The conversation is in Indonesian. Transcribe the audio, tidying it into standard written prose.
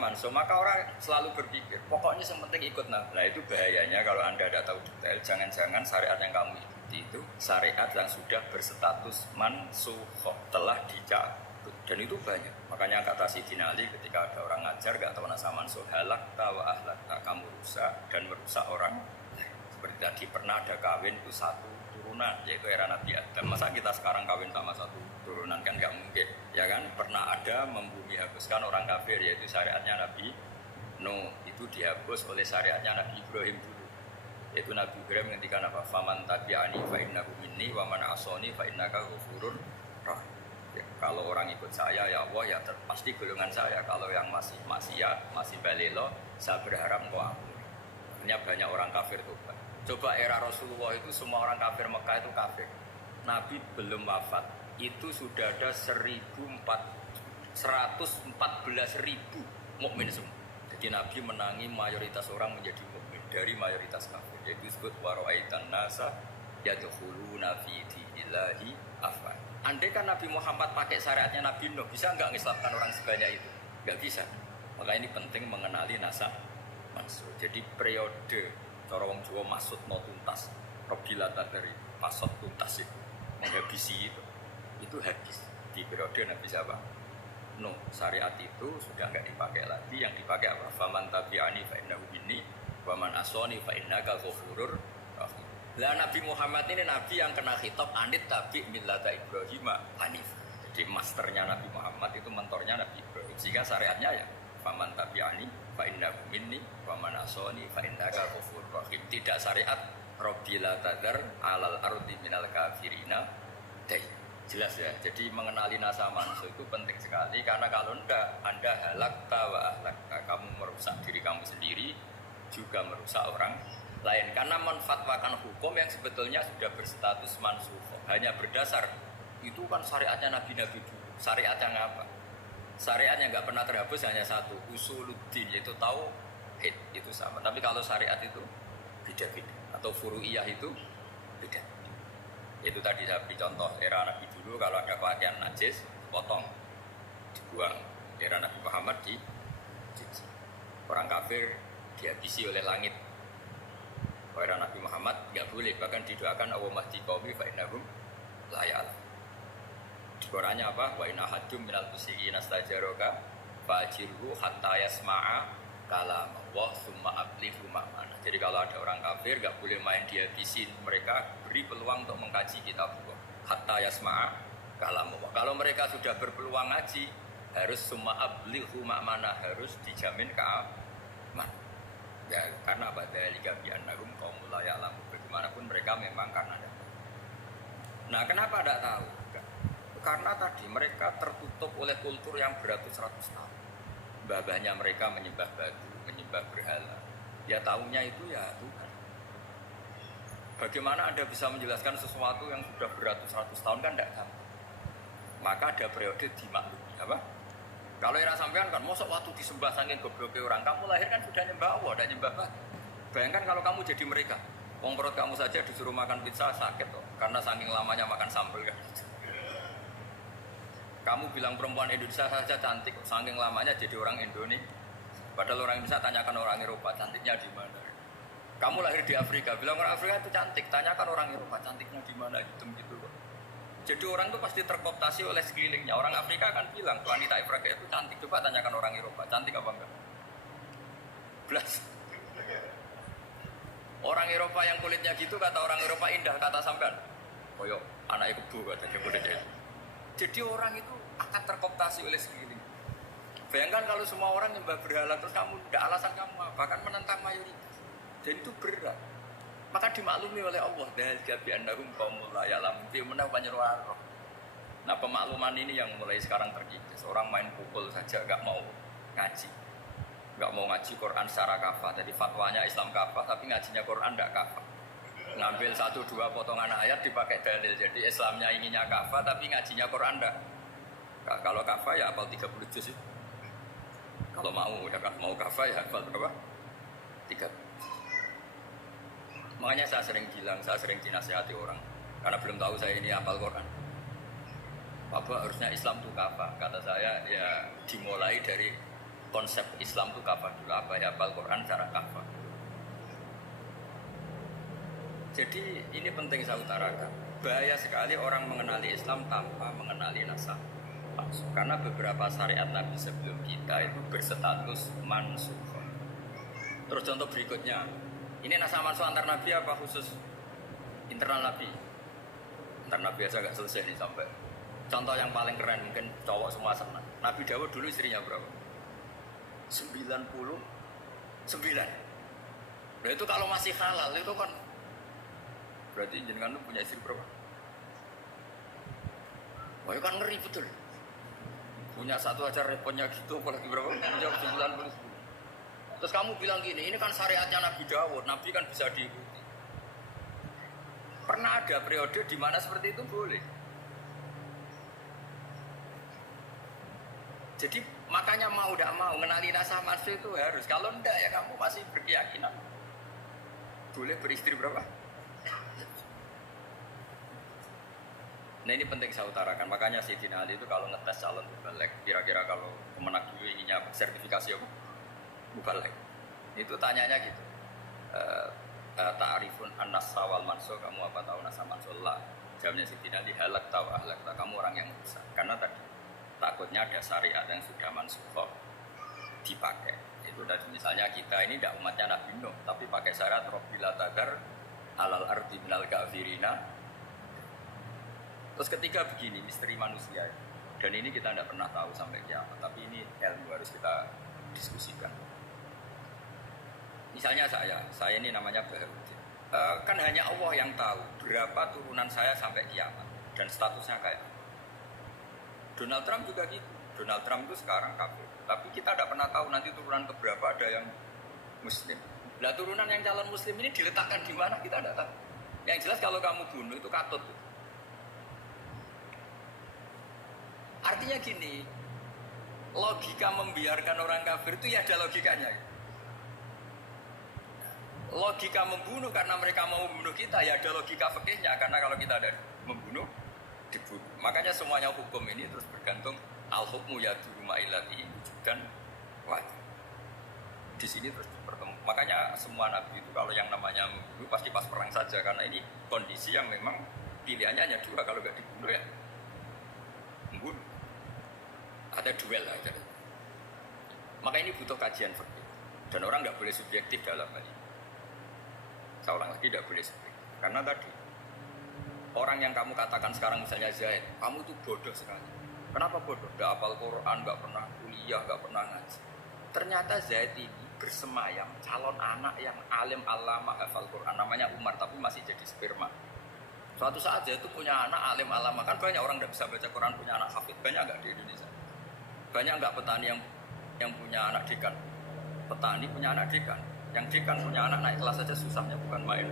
mansuh, maka orang selalu berpikir pokoknya yang penting ikut Nabi. Nah itu bahayanya kalau anda tidak tahu detail, jangan-jangan syariat yang kamu ikuti itu syariat yang sudah berstatus mansuh, telah dicabut, dan itu banyak. Makanya kata Sidina Ali ketika ada orang ngajar gak tahu nasa mansuh, halak tawa ahlak, kamu rusak dan merusak orang. Seperti tadi pernah ada kawin itu satu turunan, yaitu era Nabi Adam. Masa kita sekarang kawin sama satu turunan, kan nggak mungkin, ya kan? Pernah ada membumi habiskan orang kafir, yaitu syariatnya Nabi Nuh, itu dihapus oleh syariatnya Nabi Ibrahim dulu. Yaitu Nabi Ibrahim ngendikan apa? Faman tabi'ani fa innahu minni wa man asani fa innaka ghafurur rahim. Ya, kalau orang ikut saya ya Allah ya pasti golongan saya. Kalau yang masih maksiat, masih balelo, saya berharap kau ampun. Akhirnya banyak orang kafir tobat. Coba era Rasulullah itu semua orang kafir Mekah itu kafir. Nabi belum wafat, itu sudah ada 114.000 mukmin semua. Jadi Nabi menangi mayoritas orang menjadi mukmin dari mayoritas kafir. Jadi disebut waraitan nasa yadkhuluna fi dinillahi afwan. Andai kan Nabi Muhammad pakai syariatnya Nabi Nuh, bisa nggak ngislamkan orang sebanyak itu? Nggak bisa. Maka ini penting mengenali nasab mansuh. Jadi periode cara wong Jawa maksud no tuntas, robilata dari masuk tuntas itu menghabisi itu habis di periode Nabi siapa? No, syariat itu sudah nggak dipakai lagi. Yang dipakai apa? Faman tabi'ani fa innahu minni wa man asani fa innaka ghafurur rahim. Lah Nabi Muhammad ini nabi yang kena khitab anit tabi' millata Ibrahim hanif. Jadi masternya Nabi Muhammad itu mentornya Nabi Ibrahim. Sehingga syariatnya ya faman tabi'ani fa innahu minni wa man asani fa innaka ghafurur rahim. Tidak syariat Rabbila tadar alal ardi minal kafirina day. Jelas ya. Jadi mengenali nasa mansuh itu penting sekali, karena kalau enggak Anda halakta wa ahlakta, kamu merusak diri kamu sendiri juga merusak orang lain, karena menfatwakan hukum yang sebetulnya sudah berstatus mansuh hanya berdasar itu kan syariatnya nabi-nabi dulu. Syariat yang apa? Syariat yang nggak pernah terhapus hanya satu, usuluddin, yaitu tauhid, itu sama. Tapi kalau syariat itu beda-beda, atau furu'iyah itu beda. Itu tadi saya beri contoh era Nabi dulu, kalau ada pakaian najis potong, dibuang. Era Nabi Muhammad di orang kafir dihabisi oleh langit. Era Nabi Muhammad nggak boleh, bahkan didoakan Allahumma hdi qaumi fa innahum la ya'lamun. Di Qur'annya apa? Wa inna hadum minal musyikin astajaraka fa'jirhu hatta yasma'a kalam Allah summa ablihu ma'mana. Jadi kalau ada orang kafir gak boleh main dihabisin, mereka beri peluang untuk mengkaji kitab Allah hatta yasma'a kalam Allah. Kalau mereka sudah berpeluang ngaji, harus summa ablihu ma'mana, harus dijamin keamanan. Ya karena apa? Dzalika bi annahum qaumul la ya'lamun. Bagaimanapun mereka memang karena ada. Nah, kenapa tidak tahu? Karena tadi mereka tertutup oleh kultur yang beratus-ratus tahun. Mbah-mbahnya mereka menyembah batu, menyembah berhala. Ya tahunya itu ya Tuhan. Bagaimana Anda bisa menjelaskan sesuatu yang sudah beratus-ratus tahun, kan tidak tahu. Maka ada periode dimaklumi, apa? Kalau era sampean kan mosok waktu disembah saking gobloknya orang, kamu lahir kan sudah nyembah Allah, tidak nyembah batu. Bayangkan kalau kamu jadi mereka, wong perut kamu saja disuruh makan pizza sakit toh, karena saking lamanya makan sambal kan. Kamu bilang perempuan Indonesia saja cantik, saking lamanya jadi orang Indonesia. Padahal orang Indonesia tanyakan orang Eropa, cantiknya di mana? Kamu lahir di Afrika, bilang orang Afrika itu cantik, tanyakan orang Eropa, cantiknya di mana, hitam gitu loh. Jadi orang itu pasti terkooptasi oleh sekelilingnya. Orang Afrika akan bilang wanita Afrika itu cantik, coba tanyakan orang Eropa, cantik apa enggak? Belas. Orang Eropa yang kulitnya gitu kata orang Eropa indah, kata sampean. Koyok anak kebu katanya. Jadi orang itu akan terkooptasi oleh sekeliling. Bayangkan kalau semua orang nyembah berhala, terus kamu tidak alasan kamu apa, kan menentang mayoritas. Dan itu berat. Maka dimaklumi oleh Allah. Dzalika bi annahum qaumul la ya'lamun. Dia menang panyeruan roh. Nah pemakluman ini yang mulai sekarang terkikis. Orang main pukul saja gak mau ngaji. Gak mau ngaji Quran secara kafah. Jadi fatwanya Islam kafah, tapi ngajinya Quran tidak kafah. Ngambil 1-2 potongan ayat dipakai dalil. Jadi Islamnya inginnya kafah, tapi ngajinya Quran enggak. Kalau kafah ya hafal 30 juz itu. Kalau mau ya kan mau kafah ya hafal berapa? 3. Makanya saya sering bilang, saya sering dinasihati orang karena belum tahu saya ini hafal Quran. Bapak harusnya Islam itu kafah. Kata saya ya dimulai dari konsep Islam itu kafah dulu, apa ya hafal Quran cara kafah. Jadi ini penting saya utarakan. Bahaya sekali orang mengenali Islam tanpa mengenali nasab. Karena beberapa syariat Nabi sebelum kita itu berstatus mansukh. Terus contoh berikutnya, ini nasab mansukh antar Nabi apa khusus internal Nabi? Antar Nabi aja gak selesai nih sampai. Contoh yang paling keren mungkin cowok semua senang. Nabi Dawud dulu istrinya berapa? 99. Nah itu kalau masih halal itu kan berarti jenengan lu punya istri berapa? Wah itu kan ngeri betul. Punya satu aja repotnya gitu, apalagi berapa? Punya 90. Terus kamu bilang gini, ini kan syariatnya Nabi Dawud, Nabi kan bisa diikuti. Pernah ada periode di mana seperti itu boleh. Jadi makanya mau tidak mau mengenali nasab mansukh itu harus. Kalau enggak ya kamu masih berkeyakinan boleh beristri berapa? Nah ini penting saya utarakan. Makanya Sayyidina Ali itu kalau ngetes calon mubalek, kira-kira kalau kemenak dulu inginnya sertifikasi apa? Mubalek. Itu tanyanya gitu. Ta'rifun an-nassa wal mansukh, kamu apa tahu nasab mansukh? Lah. Jawabnya Sayyidina Ali, halak tahu ahlak. Kamu orang yang besar. Karena tadi takutnya ada syariat yang sudah mansukh dipakai. Itu tadi misalnya kita ini tidak umatnya Nabi Nuh, tapi pakai syarat Rabbila tagar alal ardi minal kafirina. Terus ketiga begini, misteri manusia. Dan ini kita tidak pernah tahu sampai kiamat, tapi ini ilmu harus kita diskusikan. Misalnya saya ini namanya Baharudin. Kan hanya Allah yang tahu berapa turunan saya sampai kiamat dan statusnya kayak. Donald Trump juga gitu. Donald Trump itu sekarang kafir, tapi kita tidak pernah tahu nanti turunan keberapa ada yang Muslim. Nah turunan yang calon Muslim ini diletakkan di mana kita tidak tahu. Yang jelas kalau kamu bunuh itu katut. Artinya gini, logika membiarkan orang kafir itu ya ada logikanya. Logika membunuh karena mereka mau membunuh kita ya ada logika fikihnya, karena kalau kita ada membunuh dibunuh. Makanya semuanya hukum ini terus bergantung al-hukmu yaduru ma'ilati wujudan wajib. Di sini terus bertemu. Makanya semua nabi itu kalau yang namanya membunuh pasti pas perang saja, karena ini kondisi yang memang pilihannya hanya dua, kalau nggak dibunuh ya membunuh. Ada duel aja. Maka ini butuh kajian fikih. Dan orang nggak boleh subjektif dalam hal ini. Saya ulang lagi, tidak boleh subjektif. Karena tadi orang yang kamu katakan sekarang misalnya Zaid, kamu tuh bodoh sekali. Kenapa bodoh? Nggak hafal Quran, nggak pernah kuliah, nggak pernah ngaji. Ternyata Zaid ini bersemayam calon anak yang alim alama hafal Quran, namanya Umar, tapi masih jadi sperma. Suatu saat Zaid itu punya anak alim alama, kan banyak orang nggak bisa baca Quran punya anak hafid, banyak nggak di Indonesia? Banyak nggak petani yang punya anak dekan? Petani punya anak dekan, yang dekan punya anak naik kelas saja susahnya bukan main.